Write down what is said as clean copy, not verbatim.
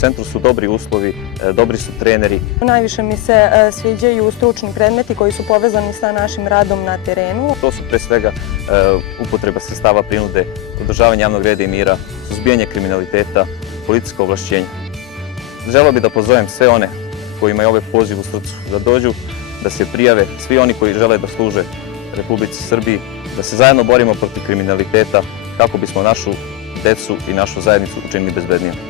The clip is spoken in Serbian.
centru su dobri uslovi, dobri su treneri. Najviše mi se sviđaju stručni predmeti koji su povezani sa našim radom na terenu. To su pre svega upotreba sredstava prinude, održavanje javnog reda i mira, suzbijanje kriminaliteta, policijsko ovlašćenje. Želeo bih da pozovem sve one kojima je ovaj poziv u srcu da dođu, da se prijave, svi oni koji žele da služe Republici Srbiji, da se zajedno borimo protiv kriminaliteta kako bismo našu decu i našu zajednicu učinili bezbednijom.